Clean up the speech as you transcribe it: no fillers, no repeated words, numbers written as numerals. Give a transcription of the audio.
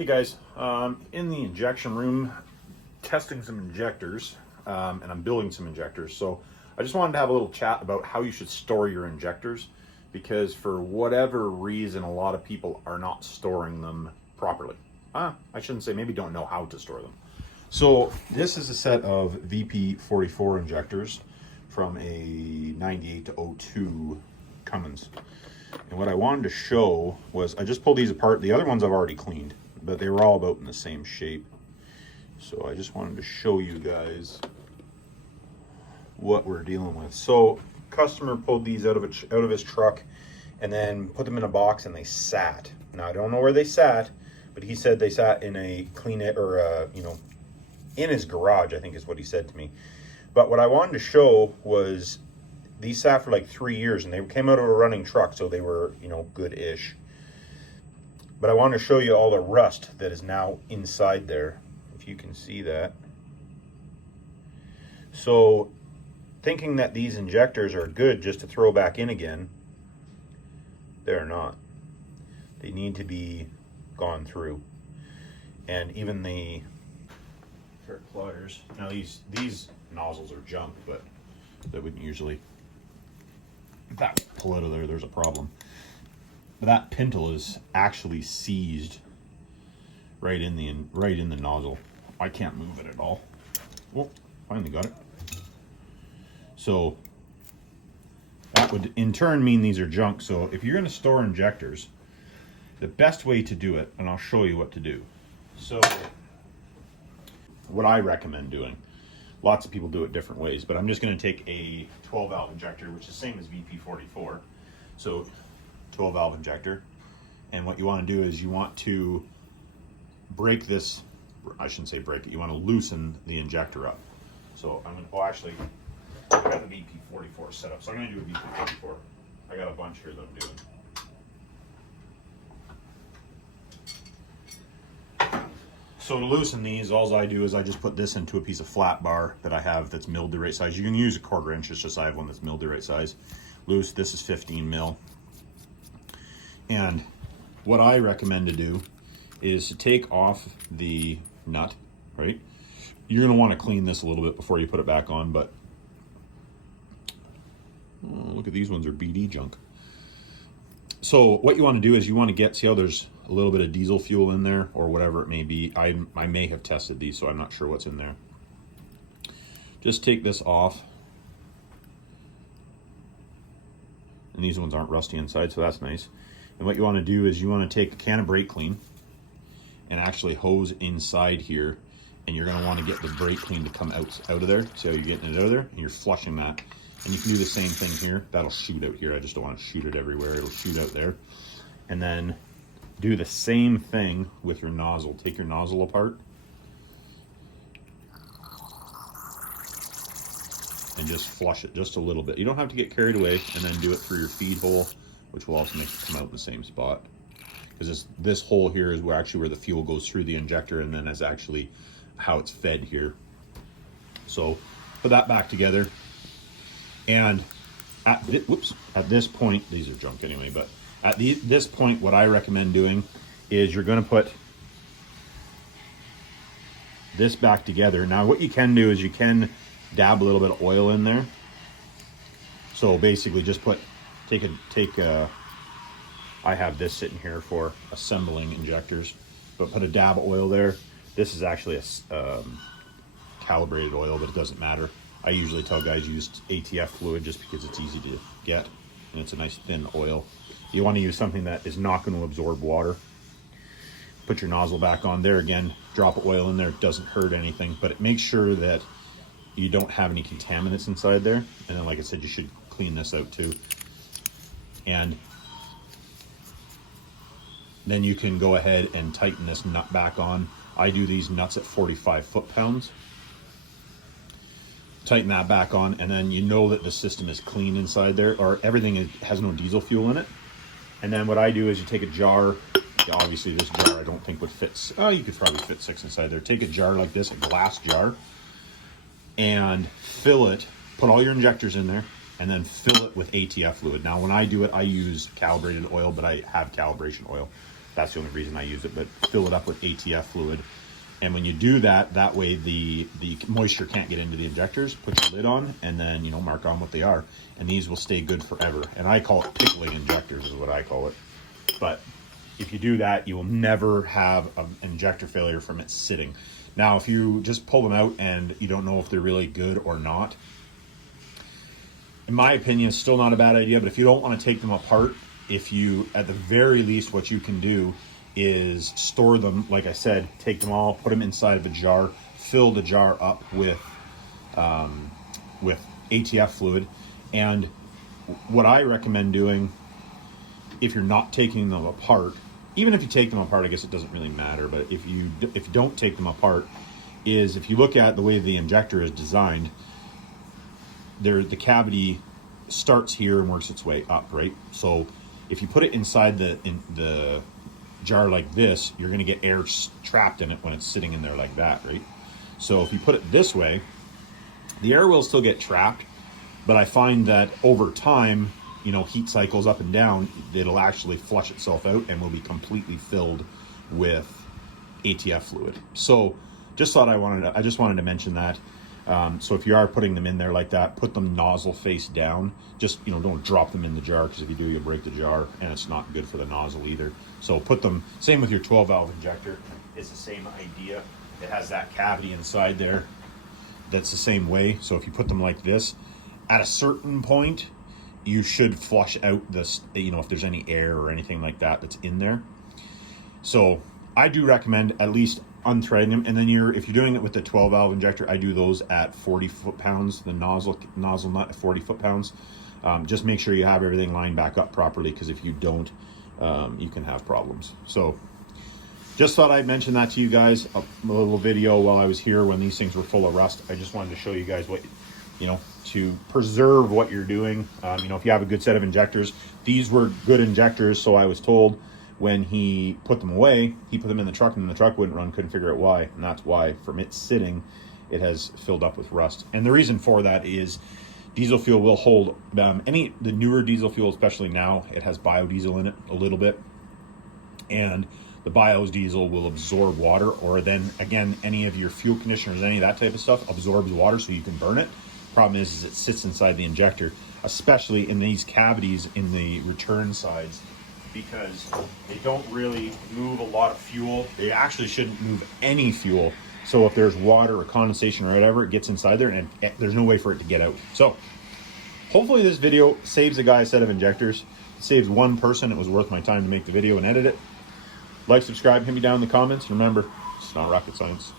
Hey guys, in the injection room testing some injectors, and I'm building some injectors. So I just wanted to have a little chat about how you should store your injectors, because for whatever reason, a lot of people are not storing them properly. I shouldn't say, maybe don't know how to store them. So this is a set of VP44 injectors from a 98 to 02 Cummins. And what I wanted to show was, I just pulled these apart. The other ones I've already cleaned, but they were all about in the same shape. So I just wanted to show you guys what we're dealing with. So customer pulled these out of his truck and then put them in a box, and they sat. Now I don't know where they sat, but he said they sat in a in his garage, I think is what he said to me. But what I wanted to show was these sat for like 3 years, and they came out of a running truck, so they were, good-ish. But I want to show you all the rust that is now inside there, if you can see that. So thinking that these injectors are good just to throw back in again, they're not. They need to be gone through. And even the pliers, now these nozzles are junk, but that wouldn't usually, if that pull out of there, there's a problem. But that pintle is actually seized right in the nozzle. I can't move it at all. Oh, finally got it. So that would in turn mean these are junk. So if you're going to store injectors, the best way to do it, and I'll show you what to do. So what I recommend doing, lots of people do it different ways, but I'm just going to take a 12 valve injector, which is the same as VP44. So 12 valve injector, and what you want to do is you want to break this, I shouldn't say break it, you want to loosen the injector up. So I'm going to, actually I got the VP44 set up, so I'm going to do a VP44. I got a bunch here that I'm doing. So to loosen these, all I do is I just put this into a piece of flat bar that I have that's milled the right size. You can use a 1/4 inch, it's just I have one that's milled the right size. Loose, this is 15 mil. And what I recommend to do is to take off the nut, right? You're going to want to clean this a little bit before you put it back on, but look at these ones are BD junk. So what you want to do is you want to see how there's a little bit of diesel fuel in there or whatever it may be. I may have tested these, so I'm not sure what's in there. Just take this off. And these ones aren't rusty inside, so that's nice. And what you want to do is you want to take a can of brake clean and actually hose inside here, and you're going to want to get the brake clean to come out of there. See how you're getting it out of there? And you're flushing that. And you can do the same thing here. That'll shoot out here. I just don't want to shoot it everywhere. It'll shoot out there. And then do the same thing with your nozzle. Take your nozzle apart and just flush it just a little bit. You don't have to get carried away, and then do it through your feed hole, which will also make it come out in the same spot. Because this hole here is where the fuel goes through the injector, and then is actually how it's fed here. So put that back together. And at this point, these are junk anyway, but at this point, what I recommend doing is you're going to put this back together. Now, what you can do is you can dab a little bit of oil in there. So basically just I have this sitting here for assembling injectors, but put a dab of oil there. This is actually a calibrated oil, but it doesn't matter. I usually tell guys use ATF fluid just because it's easy to get, and it's a nice thin oil. You want to use something that is not going to absorb water. Put your nozzle back on there again, drop of oil in there. It doesn't hurt anything, but it makes sure that you don't have any contaminants inside there. And then, like I said, you should clean this out too. And then you can go ahead and tighten this nut back on. I do these nuts at 45 foot-pounds. Tighten that back on, and then you know that the system is clean inside there, or everything has no diesel fuel in it. And then what I do is you take a jar. Obviously this jar I don't think would fit. You could probably fit 6 inside there. Take a jar like this, a glass jar, and fill it. Put all your injectors in there, and then fill it with ATF fluid. Now when I do it, I use calibrated oil, but I have calibration oil. That's the only reason I use it, but fill it up with ATF fluid. And when you do that, that way the moisture can't get into the injectors. Put the lid on and then, you know, mark on what they are. And these will stay good forever. And I call it pickling injectors is what I call it. But if you do that, you will never have an injector failure from it sitting. Now, if you just pull them out and you don't know if they're really good or not, in my opinion, it's still not a bad idea. But if you don't want to take them apart, if you, at the very least, what you can do is store them, like I said, take them all, put them inside of a jar, fill the jar up with ATF fluid. And what I recommend doing, if you're not taking them apart, even if you take them apart, I guess it doesn't really matter, but if you don't take them apart, is if you look at the way the injector is designed, the cavity starts here and works its way up, right? So if you put it inside the jar like this, you're going to get air trapped in it when it's sitting in there like that, right? So if you put it this way, the air will still get trapped, but I find that over time, you know, heat cycles up and down, it'll actually flush itself out and will be completely filled with ATF fluid. So just thought I just wanted to mention that. So if you are putting them in there like that, put them nozzle face down. Just, you know, don't drop them in the jar, because if you do, you'll break the jar, and it's not good for the nozzle either. So put them, same with your 12 valve injector. It's the same idea. It has that cavity inside there that's the same way. So if you put them like this, at a certain point, you should flush out this, you know, if there's any air or anything like that that's in there. So I do recommend at least unthreading them. And then if you're doing it with the 12 valve injector, I do those at 40 foot-pounds, the nozzle nut at 40 foot-pounds. Just make sure you have everything lined back up properly, because if you don't, you can have problems. So just thought I'd mention that to you guys, a little video while I was here when these things were full of rust. I just wanted to show you guys what, you know, to preserve what you're doing. You know, if you have a good set of injectors, these were good injectors, so I was told. When he put them away, he put them in the truck, and the truck wouldn't run, couldn't figure out why. And that's why, from it sitting, it has filled up with rust. And the reason for that is diesel fuel will hold, the newer diesel fuel, especially now, it has biodiesel in it a little bit. And the biodiesel will absorb water, or then, again, any of your fuel conditioners, any of that type of stuff absorbs water so you can burn it. Problem is it sits inside the injector, especially in these cavities in the return sides, because they don't really move a lot of fuel. They actually shouldn't move any fuel. So if there's water or condensation or whatever, it gets inside there, and there's no way for it to get out. So hopefully this video saves a guy a set of injectors. It saves one person. It was worth my time to make the video and edit it. Like, subscribe, hit me down in the comments. Remember, it's not rocket science.